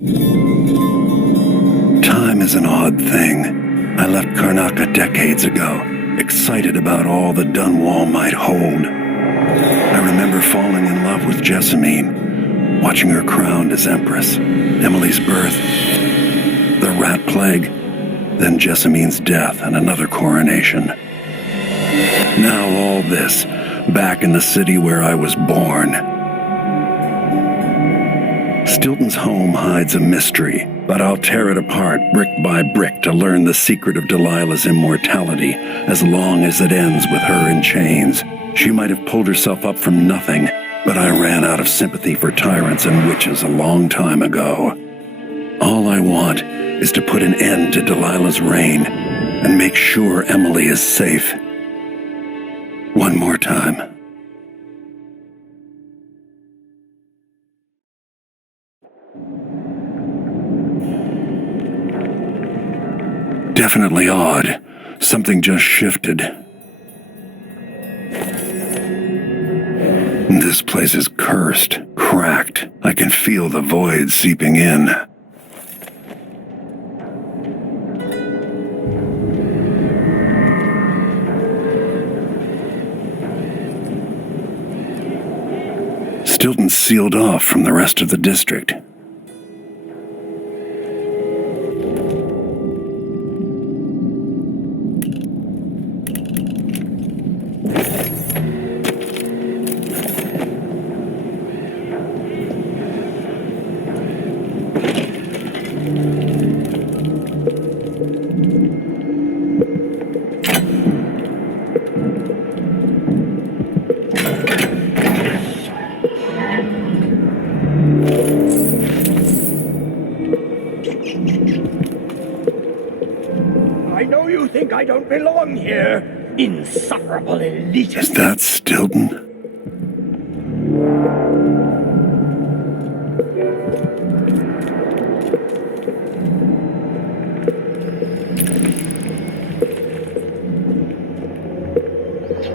Time is an odd thing. I left Karnaca decades ago, excited about all the Dunwall might hold. I remember falling in love with Jessamine, watching her crowned as Empress, Emily's birth, the rat plague, then Jessamine's death and another coronation. Now all this, back in the city where I was born. Stilton's home hides a mystery, but I'll tear it apart brick by brick to learn the secret of Delilah's immortality, as long as it ends with her in chains. She might have pulled herself up from nothing, but I ran out of sympathy for tyrants and witches a long time ago. All I want is to put an end to Delilah's reign and make sure Emily is safe. One more time. Definitely odd. Something just shifted. This place is cursed, cracked. I can feel the void seeping in. Stilton's sealed off from the rest of the district. I don't belong here, insufferable elitist. Is that Stilton?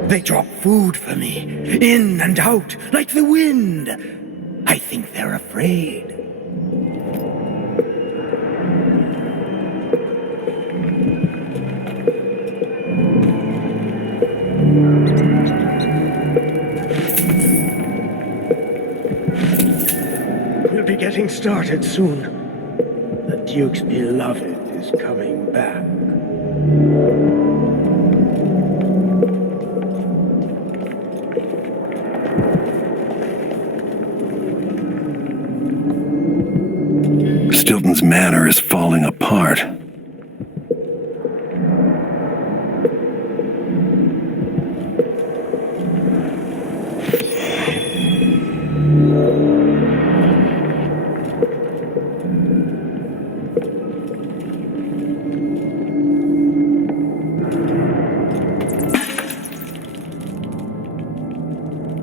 They drop food for me, in and out, like the wind. I think they're afraid. We'll be getting started soon. The Duke's beloved is coming back. Stilton's manor is falling apart.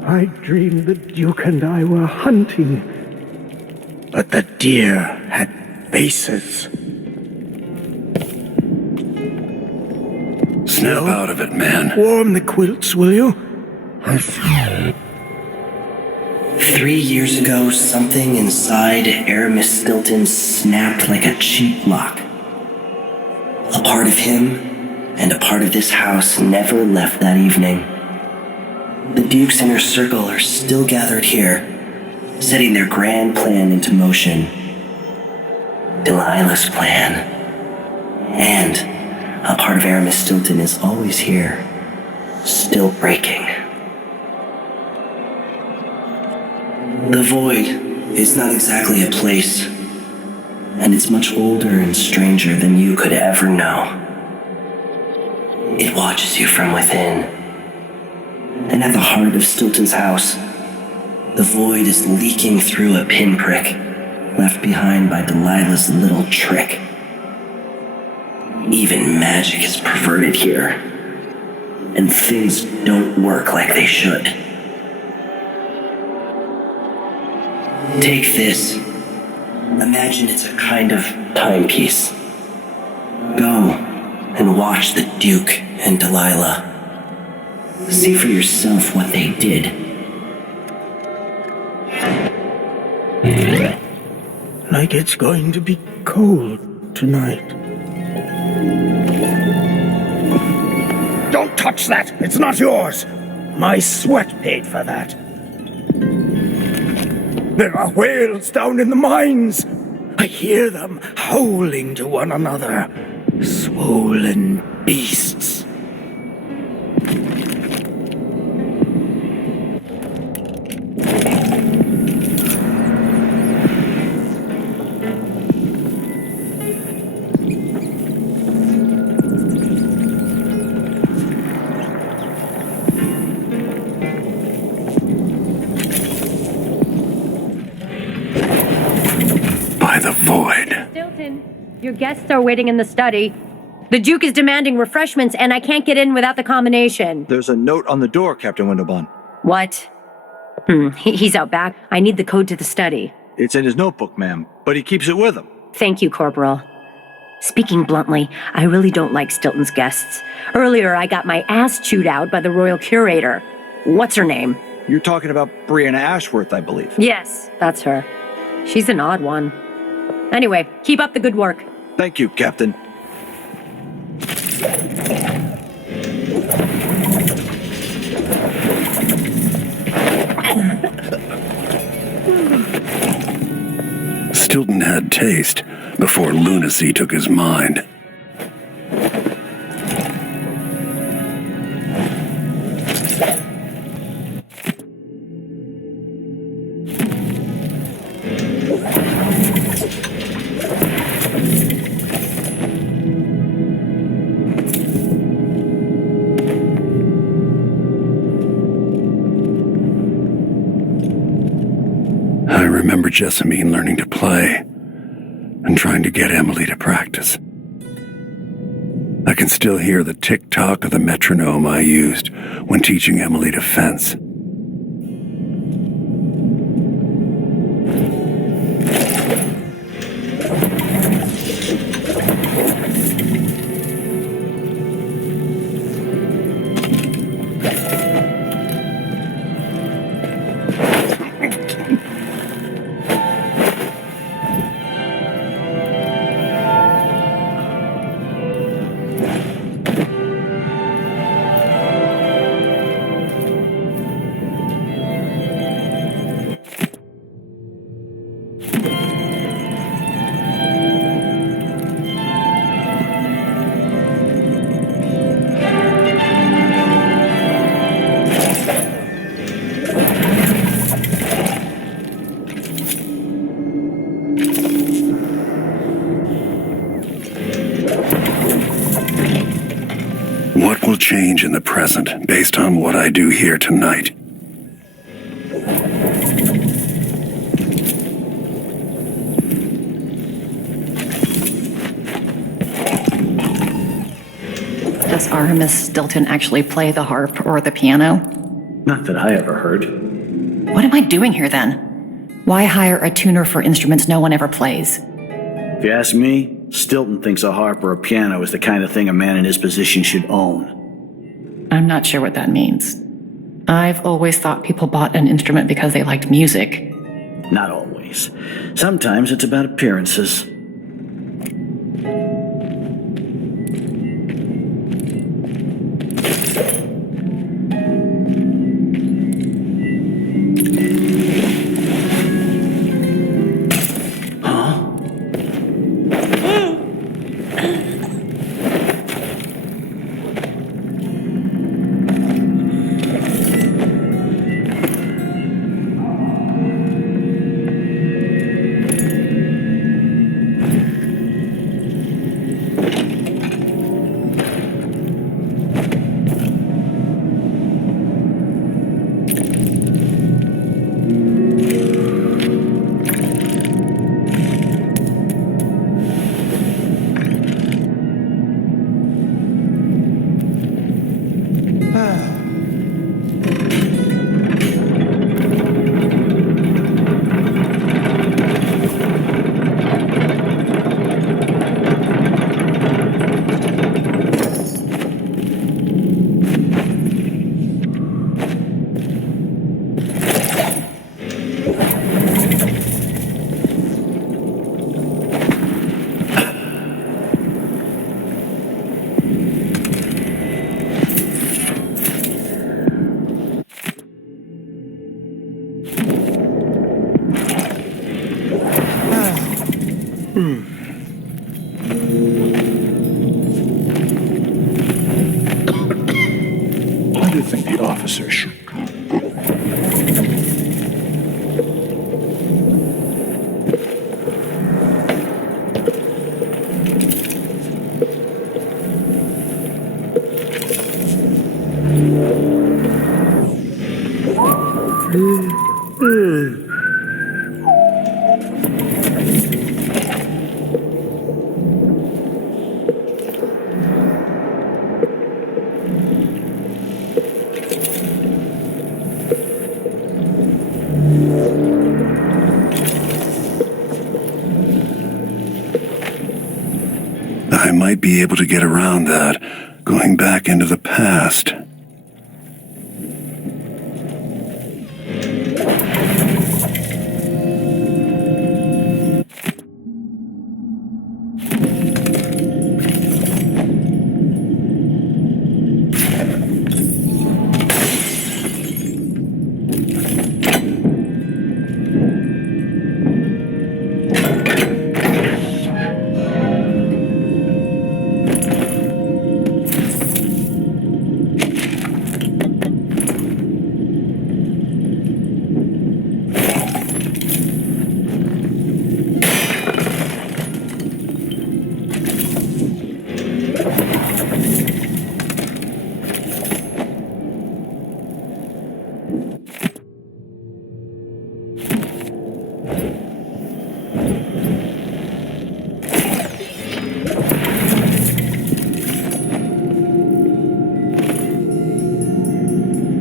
I dreamed the Duke and I were hunting, but the deer had faces. Snap out of it, man. Warm the quilts, will you? 3 years ago, something inside Aramis Stilton snapped like a cheap lock. A part of him and a part of this house never left that evening. The Duke's inner circle are still gathered here, setting their grand plan into motion. Delilah's plan. And a part of Aramis Stilton is always here, still breaking. The Void is not exactly a place, and it's much older and stranger than you could ever know. It watches you from within. And at the heart of Stilton's house, the Void is leaking through a pinprick left behind by Delilah's little trick. Even magic is perverted here, and things don't work like they should. Take this. Imagine it's a kind of timepiece. Go and watch the Duke and Delilah. See for yourself what they did. like it's going to be cold tonight. Don't touch that! It's not yours! My sweat paid for that. There are whales down in the mines! I hear them howling to one another. Swollen beasts. The void. Stilton, your guests are waiting in the study. The Duke is demanding refreshments, and I can't get in without the combination. There's a note on the door, Captain Windelbon. What? He's out back. I need the code to the study. It's in his notebook, ma'am, but he keeps it with him. Thank you, Corporal. Speaking bluntly, I really don't like Stilton's guests. Earlier, I got my ass chewed out by the Royal Curator. What's her name? You're talking about Brianna Ashworth, I believe. Yes, that's her. She's an odd one. Anyway, keep up the good work. Thank you, Captain. Stilton had taste before lunacy took his mind. I remember Jessamine learning to play and trying to get Emily to practice. I can still hear the tick-tock of the metronome I used when teaching Emily to fence. What will change in the present based on what I do here tonight? Does Aramis Stilton actually play the harp or the piano? Not that I ever heard. What am I doing here then? Why hire a tuner for instruments no one ever plays? If you ask me, Stilton thinks a harp or a piano is the kind of thing a man in his position should own. I'm not sure what that means. I've always thought people bought an instrument because they liked music. Not always. Sometimes it's about appearances. I do think the officer should. I might be able to get around that, going back into the past.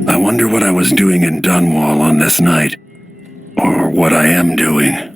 I wonder what I was doing in Dunwall on this night. Or what I am doing.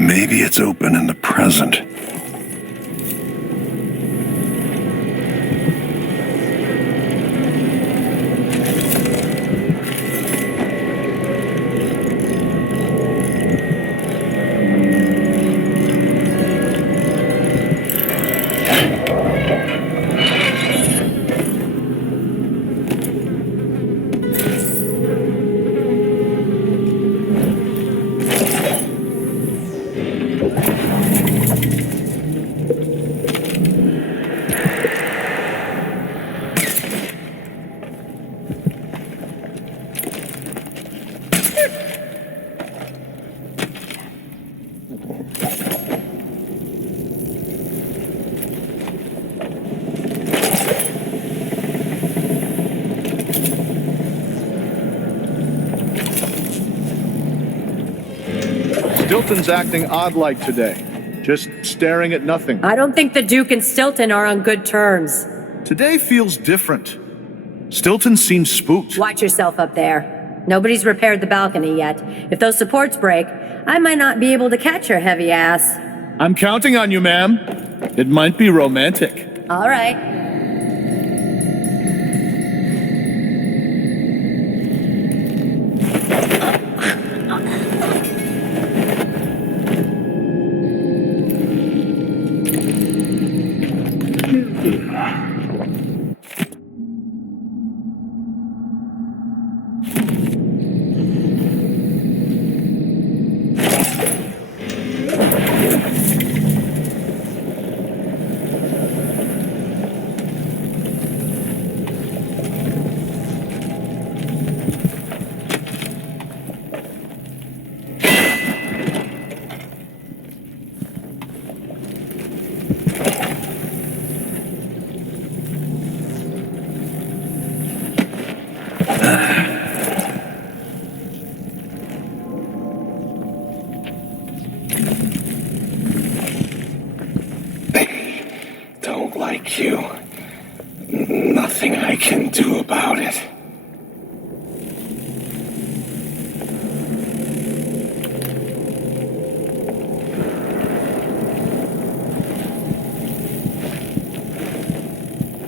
Maybe it's open in the present. Stilton's acting odd-like today. Just staring at nothing. I don't think the Duke and Stilton are on good terms. Today feels different. Stilton seems spooked. Watch yourself up there. Nobody's repaired the balcony yet. If those supports break, I might not be able to catch your heavy ass. I'm counting on you, ma'am. It might be romantic. All right. like you. Nothing I can do about it.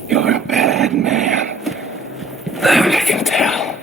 You're a bad man. I can tell.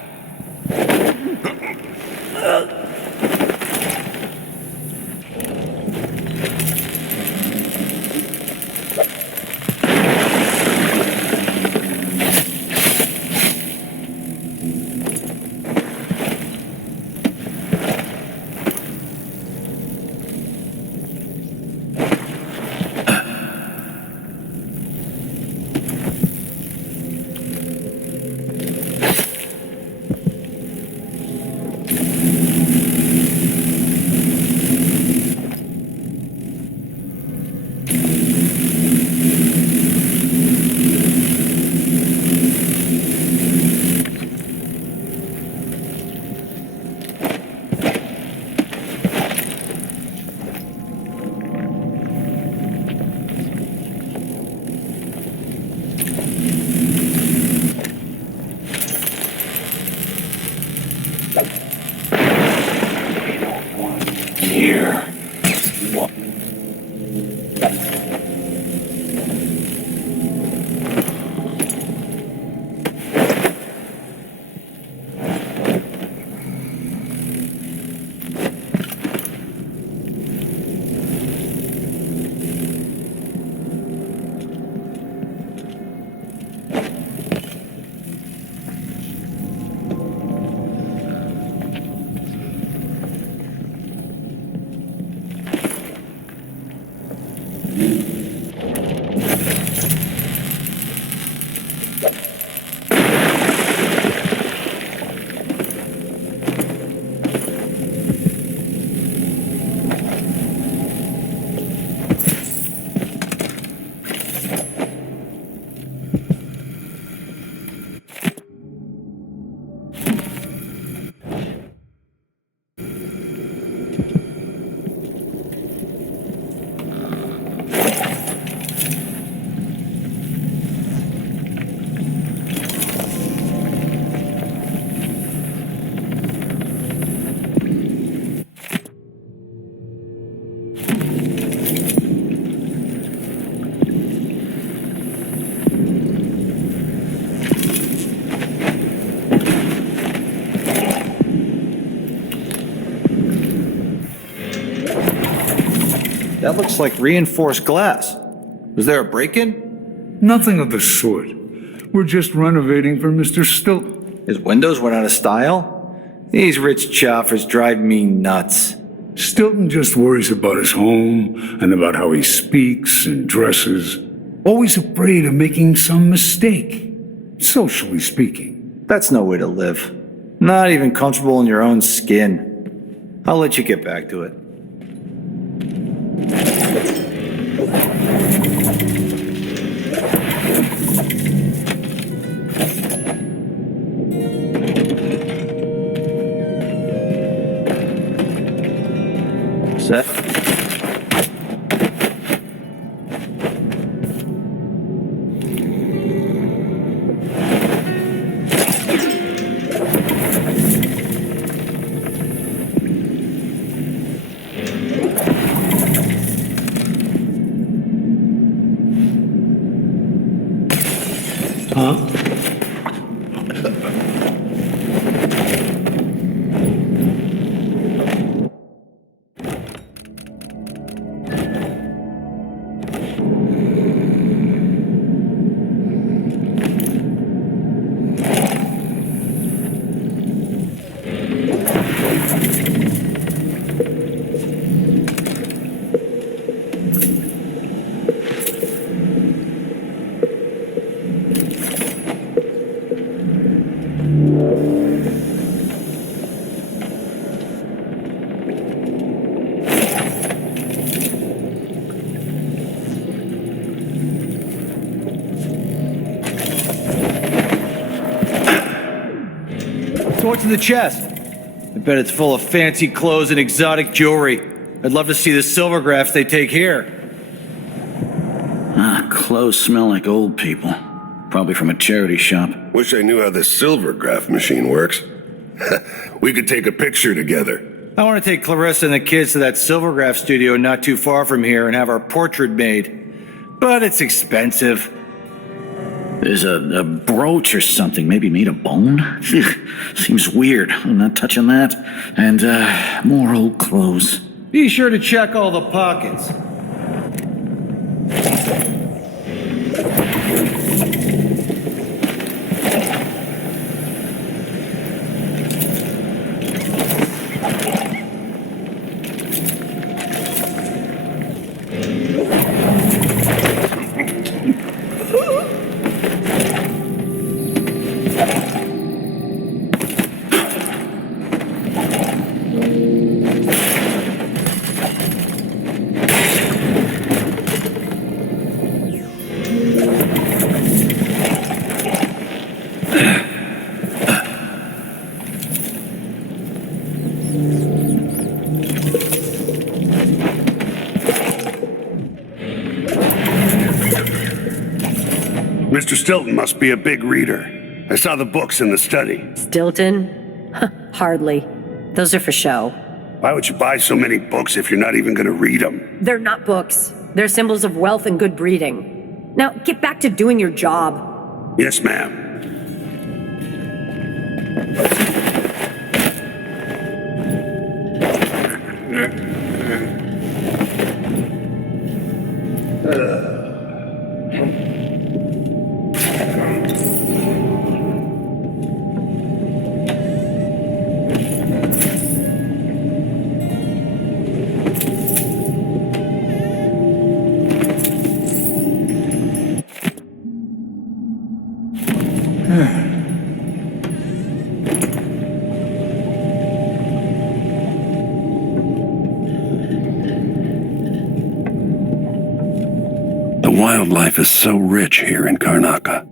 Here. What? That looks like reinforced glass. Was there a break-in? Nothing of the sort. We're just renovating for Mr. Stilton. His windows went out of style? These rich choffers drive me nuts. Stilton just worries about his home and about how he speaks and dresses. Always afraid of making some mistake, socially speaking. That's no way to live. Not even comfortable in your own skin. I'll let you get back to it. Set. Huh? What's in the chest? I bet it's full of fancy clothes and exotic jewelry. I'd love to see the silver graphs they take here. Huh. Clothes smell like old people. Probably from a charity shop. Wish I knew how this silvergraph machine works. We could take a picture together. I want to take Clarissa and the kids to that Silvergraph studio not too far from here and have our portrait made. But it's expensive. There's a brooch or something, maybe made of bone? Seems weird. I'm not touching that. And, more old clothes. Be sure to check all the pockets. Mr. Stilton must be a big reader. I saw the books in the study. Stilton? Hardly. Those are for show. Why would you buy so many books if you're not even going to read them? They're not books. They're symbols of wealth and good breeding. Now, get back to doing your job. Yes, ma'am. The wildlife is so rich here in Karnaca.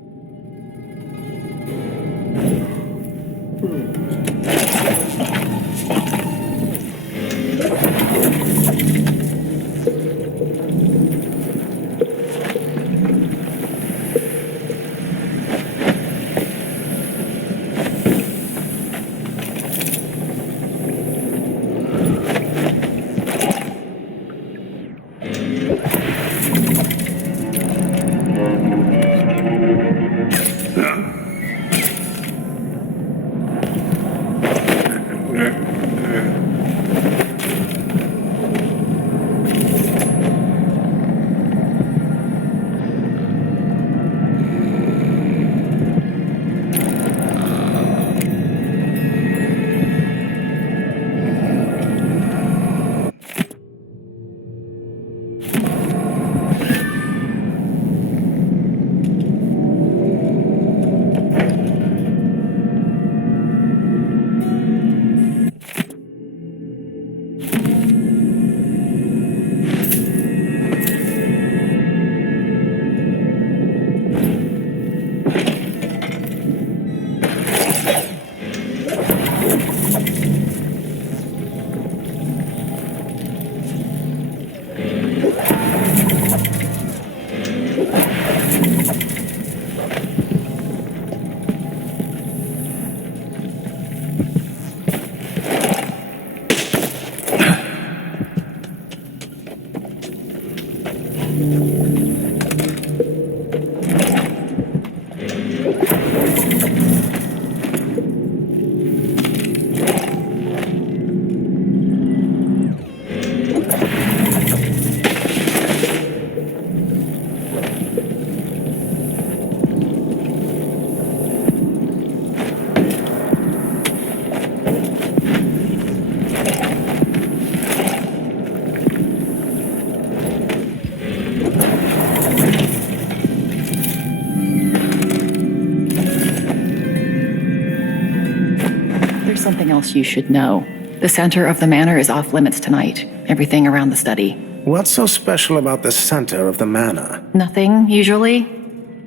Something else you should know. The center of the manor is off limits tonight. Everything around the study. What's so special about the center of the manor? Nothing, usually.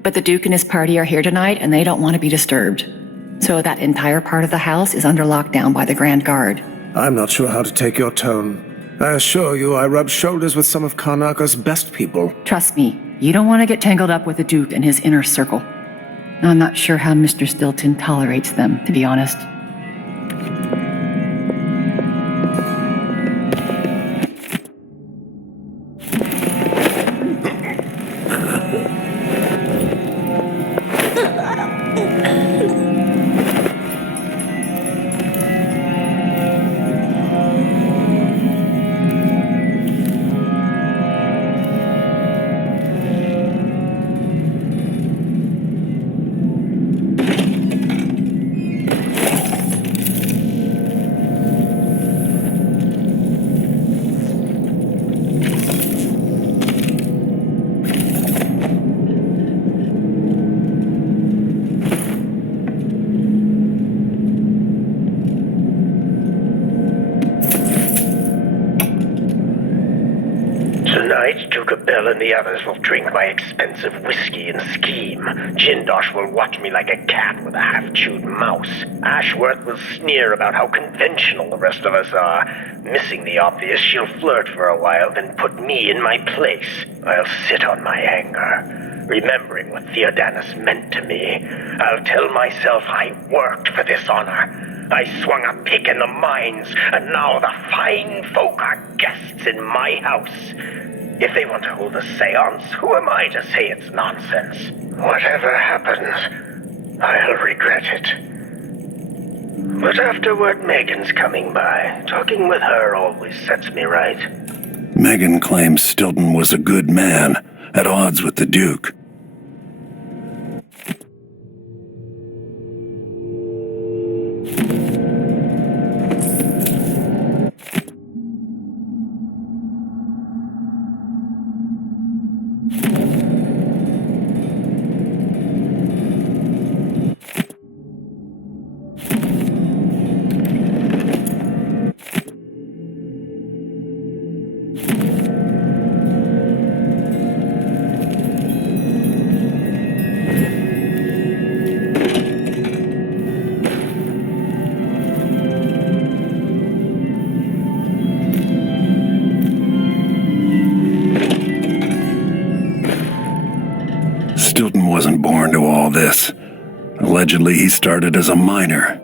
But the Duke and his party are here tonight, and they don't want to be disturbed. So that entire part of the house is under lockdown by the Grand Guard. I'm not sure how to take your tone. I assure you I rub shoulders with some of Karnaca's best people. Trust me, You don't want to get tangled up with the Duke and his inner circle. I'm not sure how Mr. Stilton tolerates them, to be honest. Tonight, Duke of Bell and the others will drink my expensive whiskey and scheme. Jindosh will watch me like a cat with a half-chewed mouse. Ashworth will sneer about how conventional the rest of us are. Missing the obvious, she'll flirt for a while, then put me in my place. I'll sit on my anger, remembering what Theodanis meant to me. I'll tell myself I worked for this honor. I swung a pick in the mines, and now the fine folk are guests in my house. If they want to hold a seance, who am I to say it's nonsense? Whatever happens, I'll regret it. But afterward, Megan's coming by. Talking with her always sets me right. Megan claims Stilton was a good man, at odds with the Duke. Stilton wasn't born to all this. Allegedly, he started as a miner.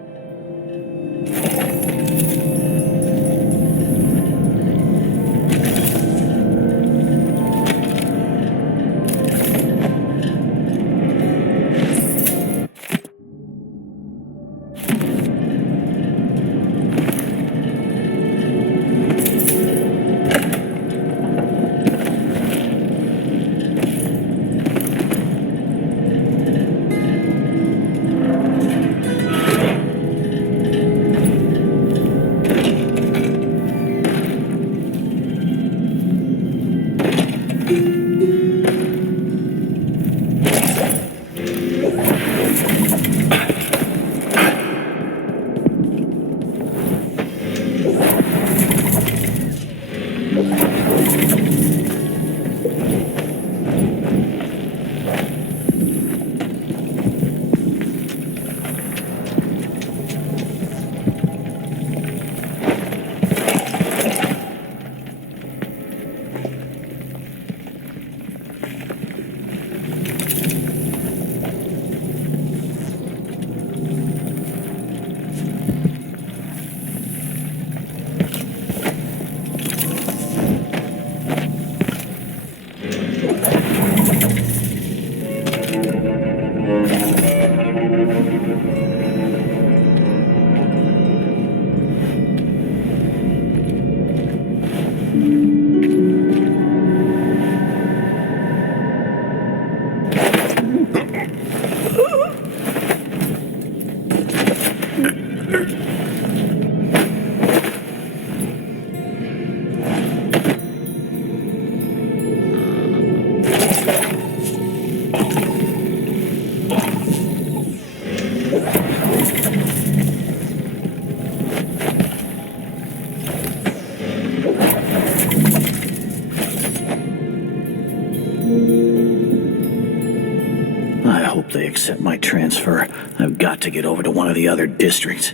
They accept my transfer. I've got to get over to one of the other districts.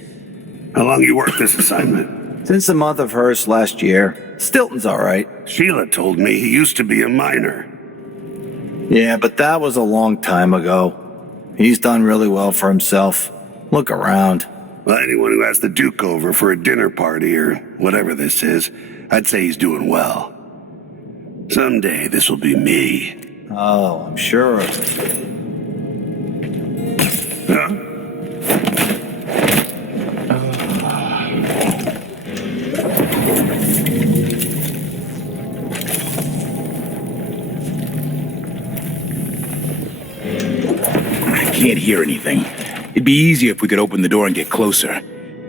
How long you worked this assignment? Since the month of Hearst last year. Stilton's all right. Sheila told me he used to be a miner. Yeah, but that was a long time ago. He's done really well for himself. Look around. Well, anyone who has the Duke over for a dinner party or whatever this is, I'd say he's doing well. Someday this will be me. Oh, I'm sure. Huh? Can't hear anything. It'd be easier if we could open the door and get closer.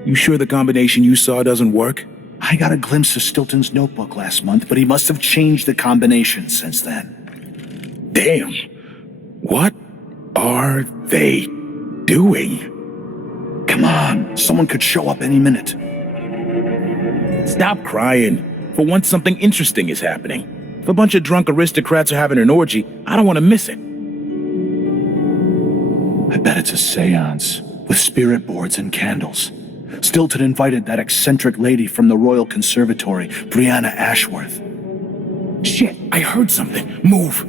You sure the combination you saw doesn't work? I got a glimpse of Stilton's notebook last month, but he must have changed the combination since then. Damn. What are they doing? Come on, someone could show up any minute. Stop crying. For once, something interesting is happening. If a bunch of drunk aristocrats are having an orgy, I don't want to miss it. I bet it's a seance, with spirit boards and candles. Stilton invited that eccentric lady from the Royal Conservatory, Brianna Ashworth. Shit, I heard something. Move.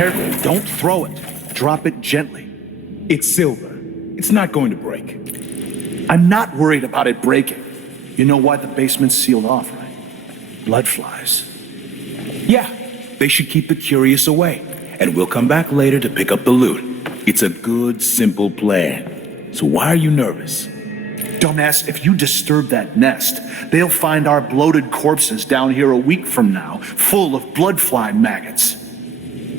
Careful, don't throw it. Drop it gently. It's silver. It's not going to break. I'm not worried about it breaking. You know why the basement's sealed off, right? Blood flies. Yeah, they should keep the curious away, and we'll come back later to pick up the loot. It's a good, simple plan. So why are you nervous? Dumbass, if you disturb that nest, they'll find our bloated corpses down here a week from now, full of blood fly maggots.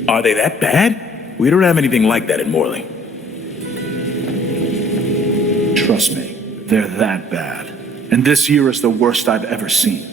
Are they that bad? We don't have anything like that in Morley. Trust me, they're that bad. And this year is the worst I've ever seen.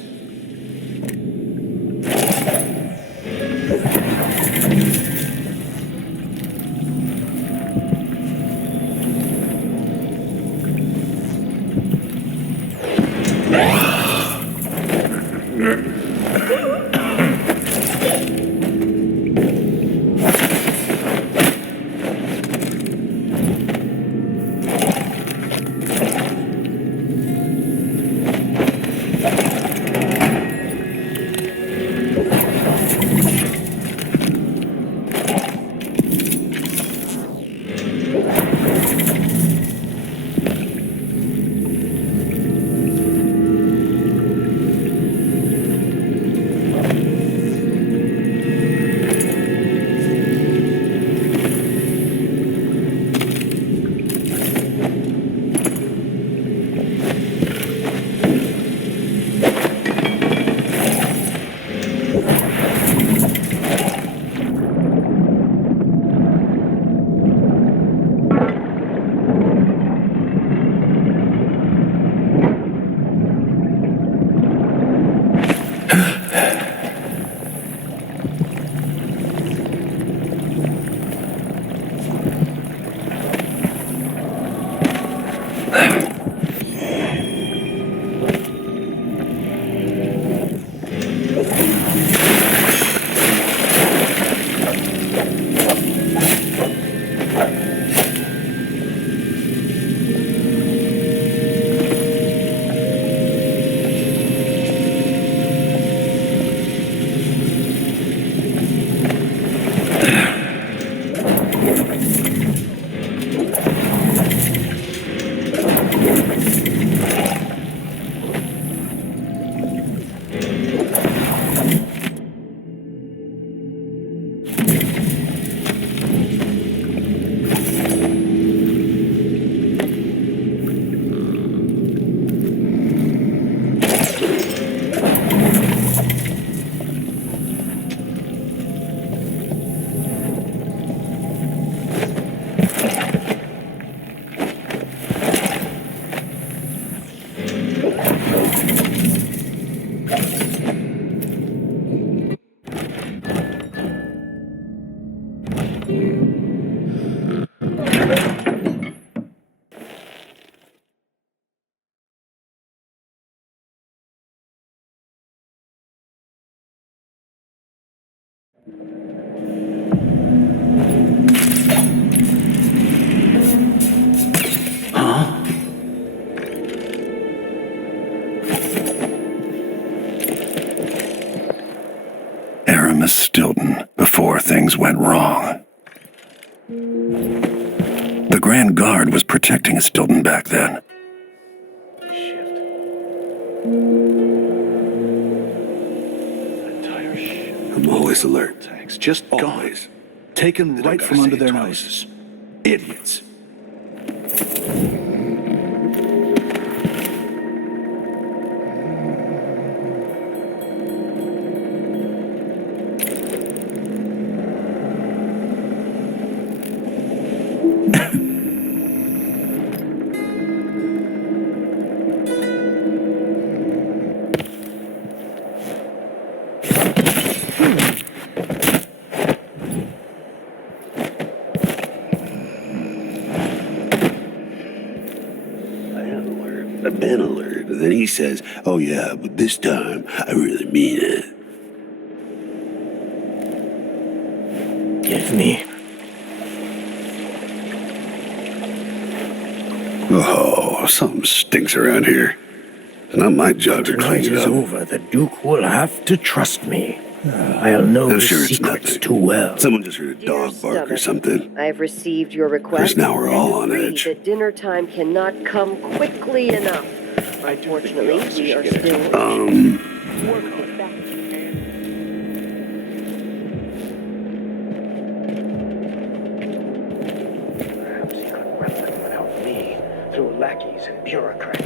Aramis Stilton, before things went wrong. The Grand Guard was protecting Stilton back then. I'm always alert. Tanks, just Always. gone. Taken They don't right gotta from under say it their twice. noses. Idiots. I've been alert. And then he says, oh yeah, but this time, I really mean it. Give me. Oh, something stinks around here. It's not my job to Tonight clean it is up. over. The Duke will have to trust me. I'll know I'm the sure it's secrets nothing. too well. Someone just heard a dog bark or something. I've received your request. Because now we're all on and agree edge. that dinner time cannot come quickly enough. Unfortunately, we are still... Perhaps he could run them without me, through lackeys and bureaucrats.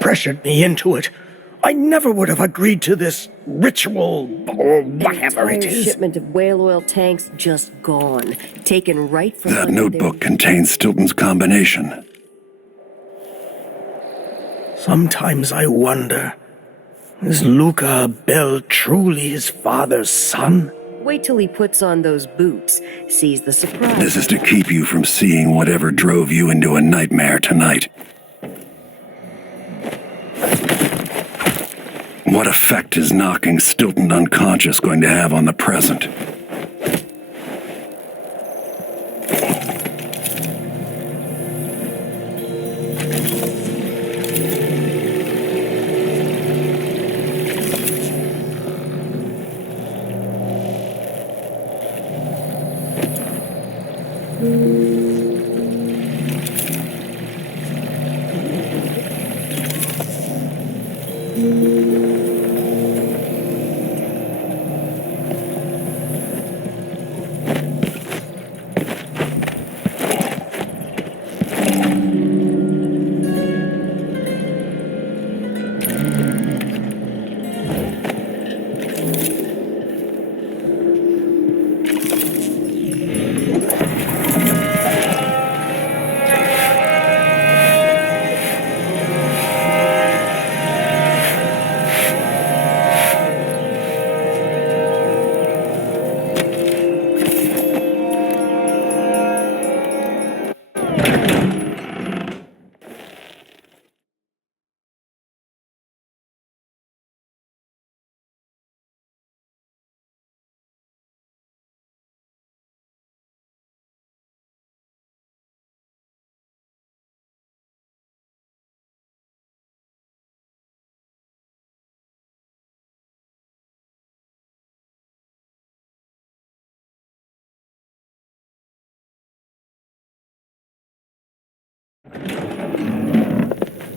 Pressured me into it. I never would have agreed to this ritual or whatever it Entire is. shipment of whale oil tanks just gone. Taken right from That under notebook contains Stilton's combination. Sometimes I wonder, is Luca Bell truly his father's son? Wait till he puts on those boots. Sees the surprise. This is to keep you from seeing whatever drove you into a nightmare tonight. What effect is knocking Stilton unconscious going to have on the present?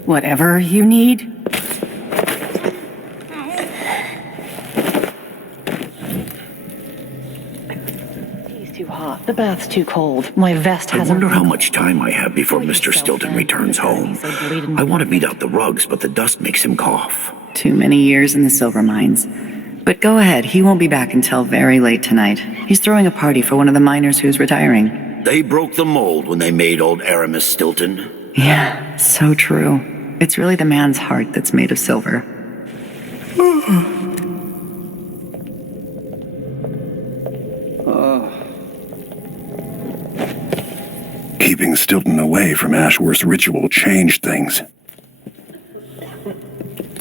Whatever you need. He's too hot. The bath's too cold. My vest I hasn't... wonder how much time I have before Mr. Stilton returns home. I want to beat out the rugs, but the dust makes him cough. Too many years in the silver mines. But go ahead, he won't be back until very late tonight. He's throwing a party for one of the miners who's retiring. They broke the mold when they made old Aramis Stilton. Yeah, so true. It's really the man's heart that's made of silver. Keeping Stilton away from Ashworth's ritual changed things.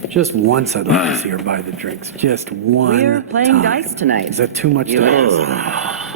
Just once I'd like to see her buy the drinks. Just one We're playing time. dice tonight. Is that too much to ask?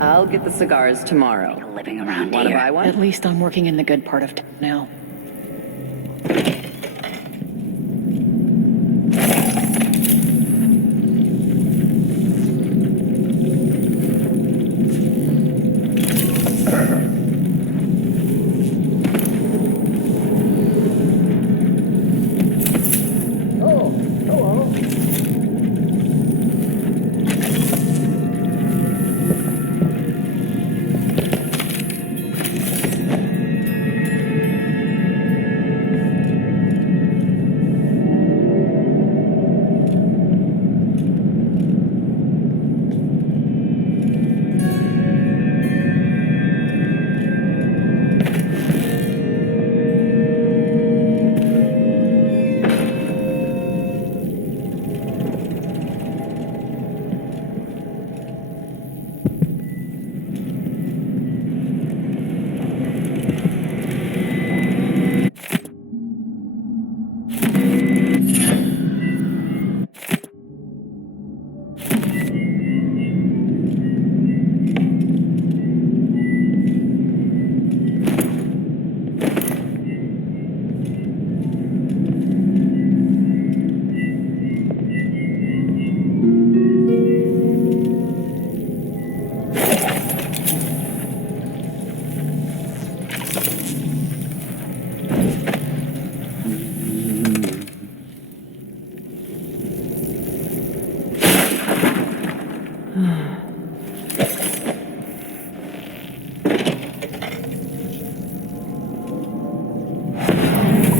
I'll get the cigars tomorrow. Living around Wanna here. buy one? At least I'm working in the good part of town now.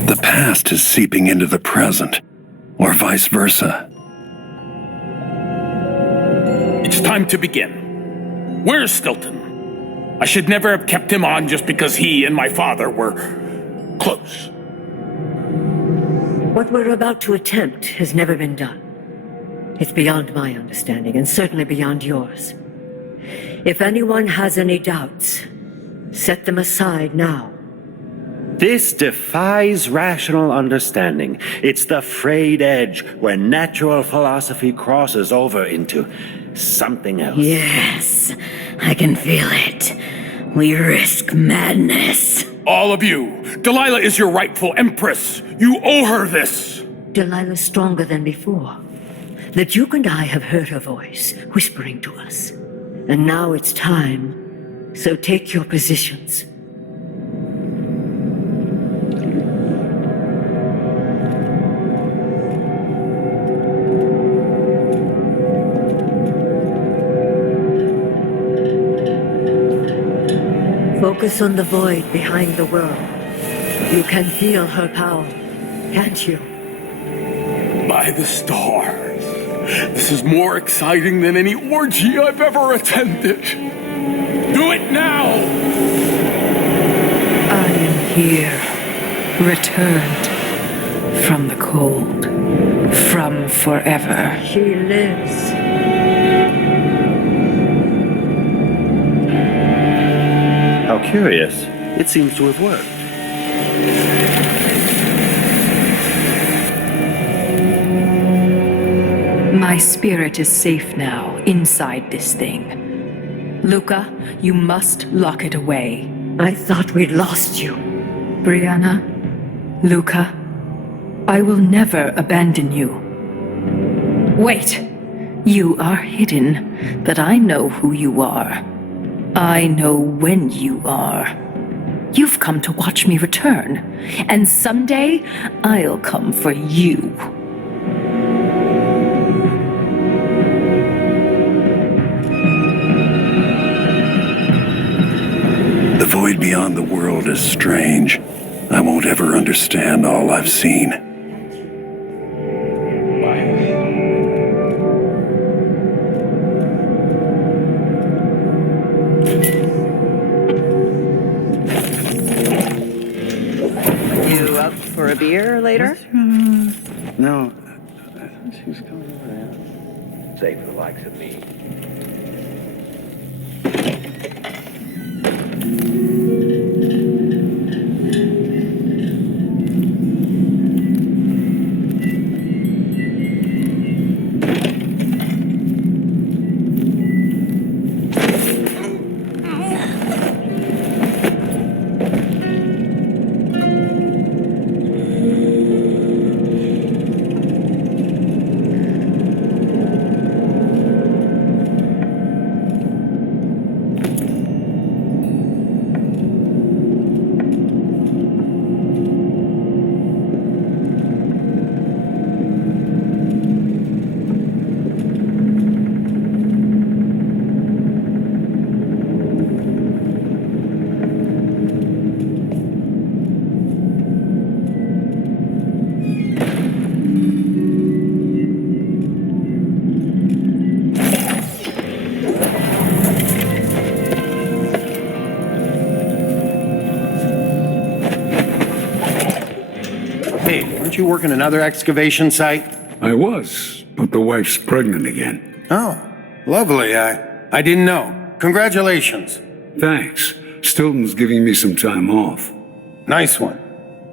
The past is seeping into the present, or vice versa. It's time to begin. Where's Stilton? I should never have kept him on just because he and my father were close. What we're about to attempt has never been done. It's beyond my understanding, and certainly beyond yours. If anyone has any doubts, set them aside now. This defies rational understanding. It's the frayed edge where natural philosophy crosses over into something else. Yes, I can feel it. We risk madness. All of you, Delilah is your rightful empress. You owe her this. Delilah's stronger than before. The Duke and I have heard her voice, whispering to us. And now it's time. So take your positions. Focus on the void behind the world. You can feel her power, can't you? By the stars. This is more exciting than any orgy I've ever attended. Do it now! I am here, returned from the cold, from forever. She lives. How curious. It seems to have worked. My spirit is safe now, inside this thing. Luca, you must lock it away. I thought we'd lost you. Brianna, Luca, I will never abandon you. Wait! You are hidden, but I know who you are. I know when you are. You've come to watch me return, and someday I'll come for you. The void beyond the world is strange. I won't ever understand all I've seen. You up for a beer later? No. She was coming over there. Save for the likes of me. Aren't you working another excavation site? I was, but the wife's pregnant again. Oh, lovely. I didn't know. Congratulations. Thanks. Stilton's giving me some time off. Nice one.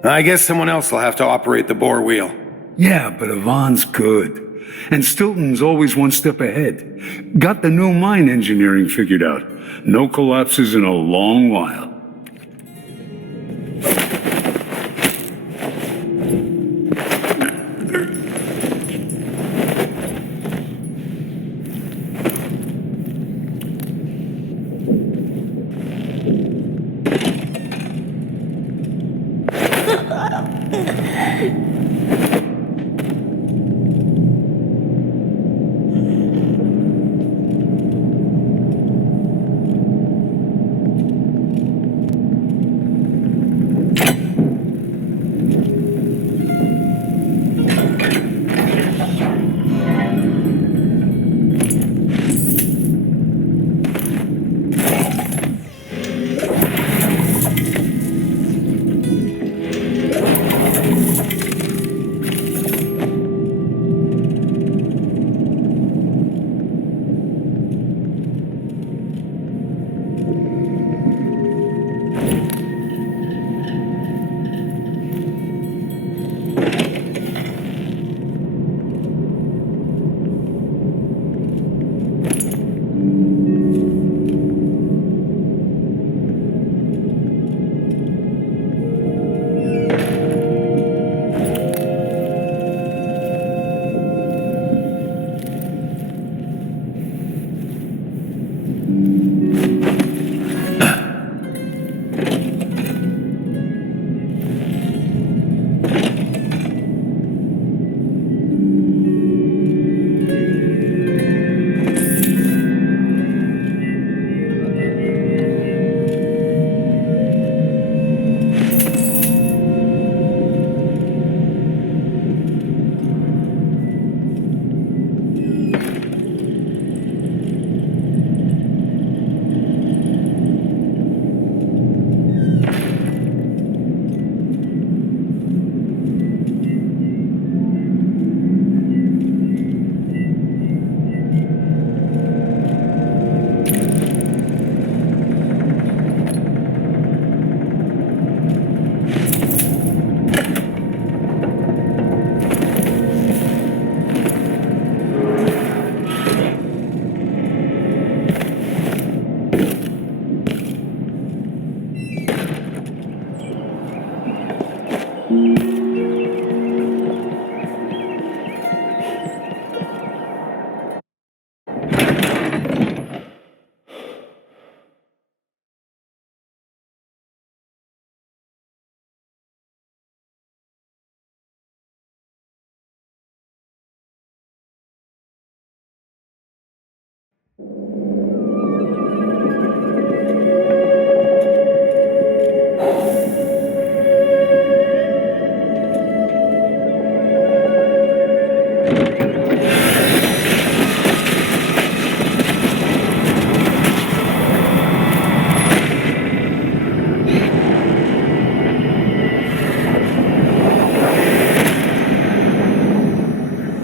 I guess someone else will have to operate the bore wheel. Yeah, but Yvonne's good. And Stilton's always one step ahead. Got the new mine engineering figured out. No collapses in a long while.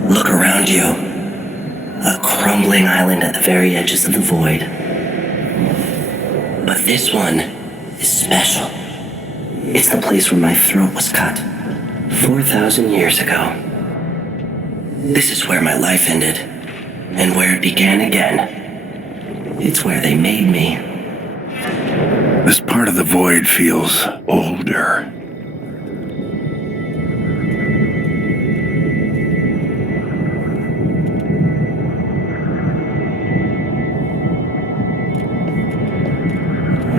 Look around you. A crumbling island at the very edges of the void. But this one is special. It's the place where my throat was cut 4,000 years ago. This is where my life ended, and where it began again. It's where they made me. This part of the void feels older.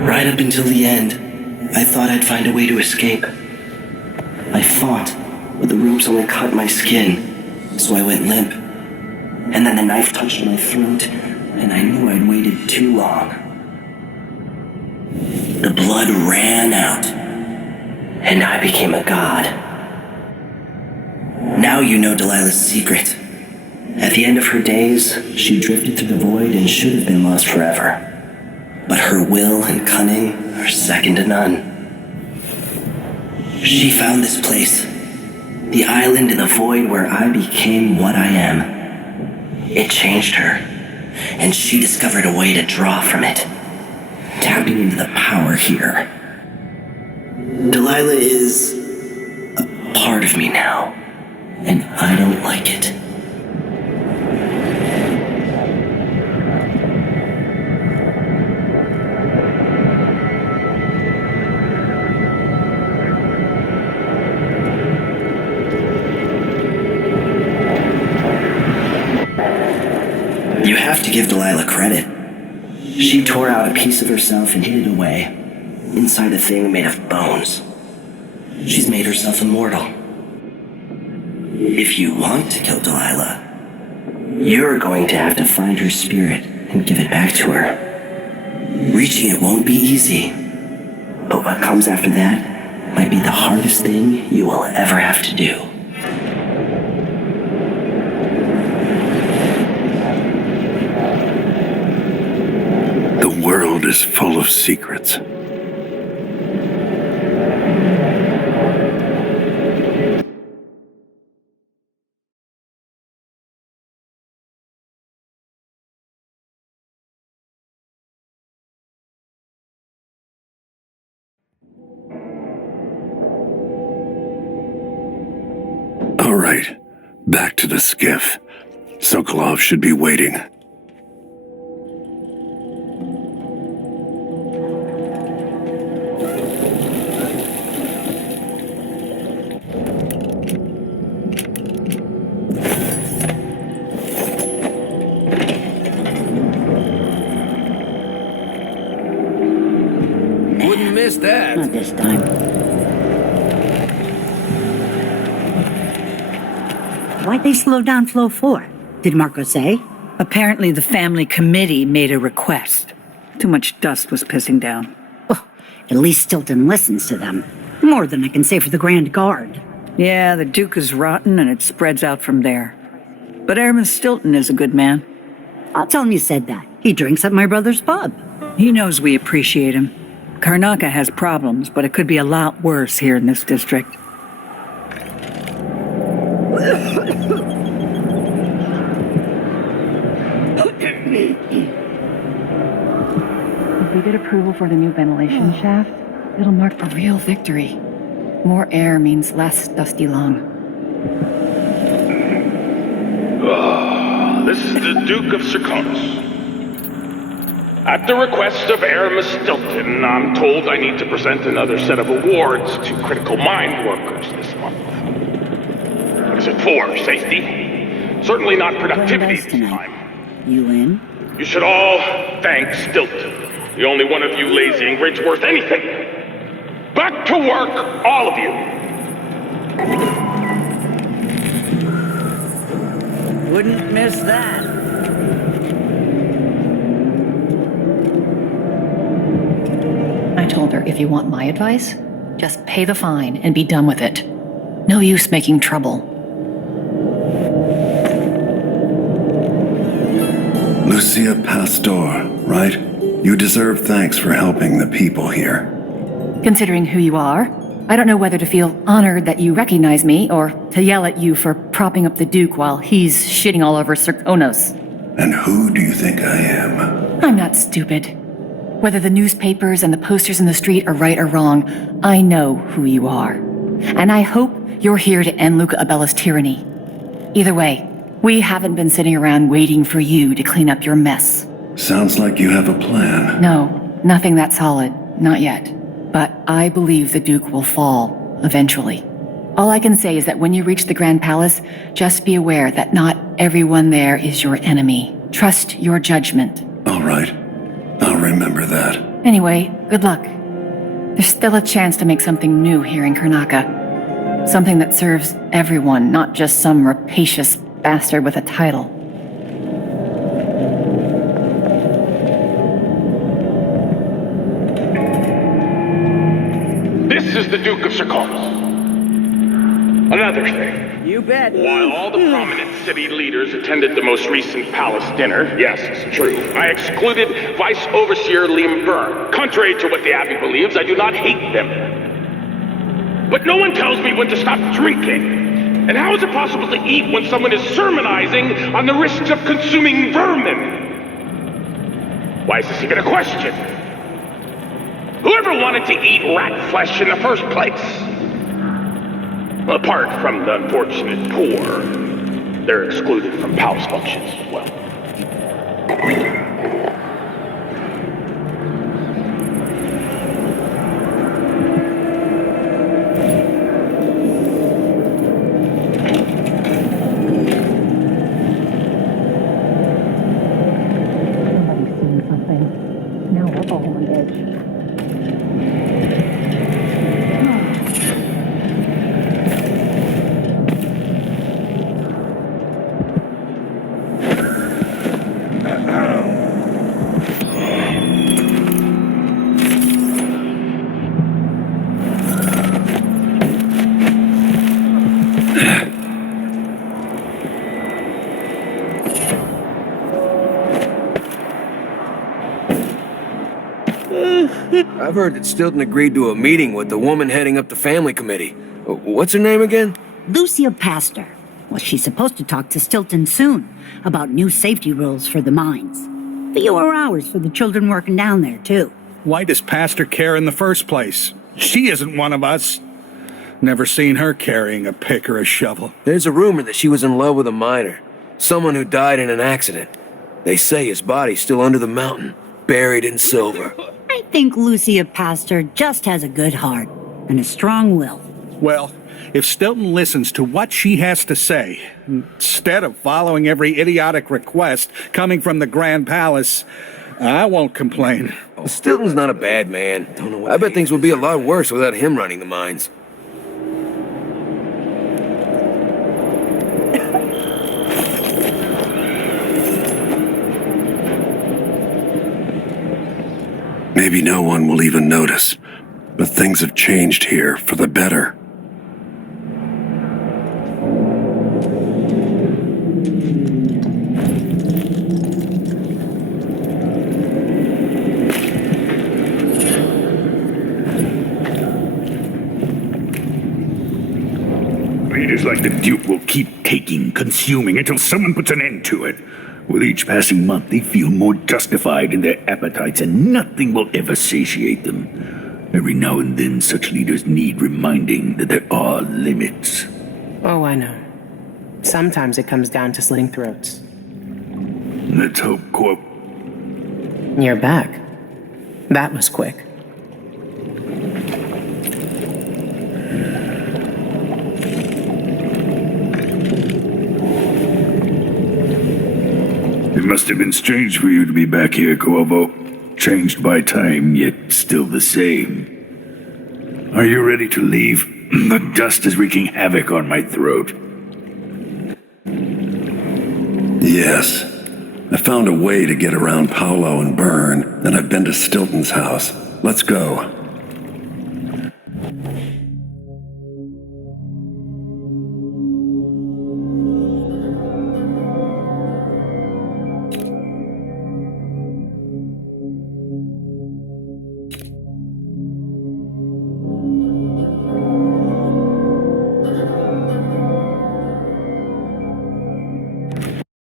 Right up until the end, I thought I'd find a way to escape. I fought, but the ropes only cut my skin, so I went limp. And then the knife touched my throat, and I knew I'd waited too long. The blood ran out, and I became a god. Now you know Delilah's secret. At the end of her days, she drifted through the void and should have been lost forever. But her will and cunning are second to none. She found this place, the island in the void where I became what I am. It changed her, and she discovered a way to draw from it, tapping into the power here. Delilah is a part of me now, and I don't like it. You have to give Delilah credit. She tore out a piece of herself and hid it away, inside a thing made of bones. She's made herself immortal. If you want to kill Delilah, you're going to have to find her spirit and give it back to her. Reaching it won't be easy, but what comes after that might be the hardest thing you will ever have to do. The world is full of secrets. All right, back to the skiff. Sokolov should be waiting. Wouldn't miss that. Not this time. Why'd they slow down flow for? Did Marco say? Apparently the family committee made a request. Too much dust was pissing down. Well, at least Stilton listens to them. More than I can say for the Grand Guard. Yeah, the Duke is rotten and it spreads out from there. But Airman Stilton is a good man. I'll tell him you said that. He drinks at my brother's pub. He knows we appreciate him. Karnaca has problems, but it could be a lot worse here in this district. If we get approval for the new ventilation shaft, it'll mark a real victory. More air means less dusty lung. This is the Duke of Circonus. At the request of Aramis Stilton, I'm told I need to present another set of awards to critical mind workers this month. What is it for? Safety? Certainly not productivity this time. You in? You should all thank Stilton. The only one of you lazy and rich worth anything. Back to work, all of you! Wouldn't miss that. However, if you want my advice, just pay the fine and be done with it. No use making trouble. Lucia Pastor, right? You deserve thanks for helping the people here. Considering who you are, I don't know whether to feel honored that you recognize me or to yell at you for propping up the Duke while he's shitting all over Serkonos. And who do you think I am? I'm not stupid. Whether the newspapers and the posters in the street are right or wrong, I know who you are. And I hope you're here to end Luca Abella's tyranny. Either way, we haven't been sitting around waiting for you to clean up your mess. Sounds like you have a plan. No, nothing that solid. Not yet. But I believe the Duke will fall, eventually. All I can say is that when you reach the Grand Palace, just be aware that not everyone there is your enemy. Trust your judgment. All right. I'll remember that. Anyway, good luck. There's still a chance to make something new here in Karnaca. Something that serves everyone, not just some rapacious bastard with a title. This is the Duke of Serkonos. Another thing. You bet. While all the prominent city leaders attended the most recent palace dinner, yes, it's true, I excluded Vice Overseer Liam Byrne. Contrary to what the Abbey believes, I do not hate them. But no one tells me when to stop drinking. And how is it possible to eat when someone is sermonizing on the risks of consuming vermin? Why is this even a question? Whoever wanted to eat rat flesh in the first place? Apart from the unfortunate poor, they're excluded from palace functions as well. I've heard that Stilton agreed to a meeting with the woman heading up the family committee. What's her name again? Lucia Pastor. Well, she's supposed to talk to Stilton soon about new safety rules for the mines. Fewer hours for the children working down there, too. Why does Pastor care in the first place? She isn't one of us. Never seen her carrying a pick or a shovel. There's a rumor that she was in love with a miner. Someone who died in an accident. They say his body's still under the mountain, buried in silver. I think Lucia Pastor just has a good heart and a strong will. Well, if Stilton listens to what she has to say, instead of following every idiotic request coming from the Grand Palace, I won't complain. Stilton's not a bad man. I bet things would be a lot worse without him running the mines. Maybe no one will even notice, but things have changed here for the better. Leaders like the Duke will keep taking, consuming, until someone puts an end to it. With each passing month, they feel more justified in their appetites, and nothing will ever satiate them. Every now and then, such leaders need reminding that there are limits. Oh, I know. Sometimes it comes down to slitting throats. Let's hope, Corvo. You're back. That was quick. It must have been strange for you to be back here, Corvo. Changed by time, yet still the same. Are you ready to leave? The dust is wreaking havoc on my throat. Yes. I found a way to get around Paolo and Byrne, and I've been to Stilton's house. Let's go.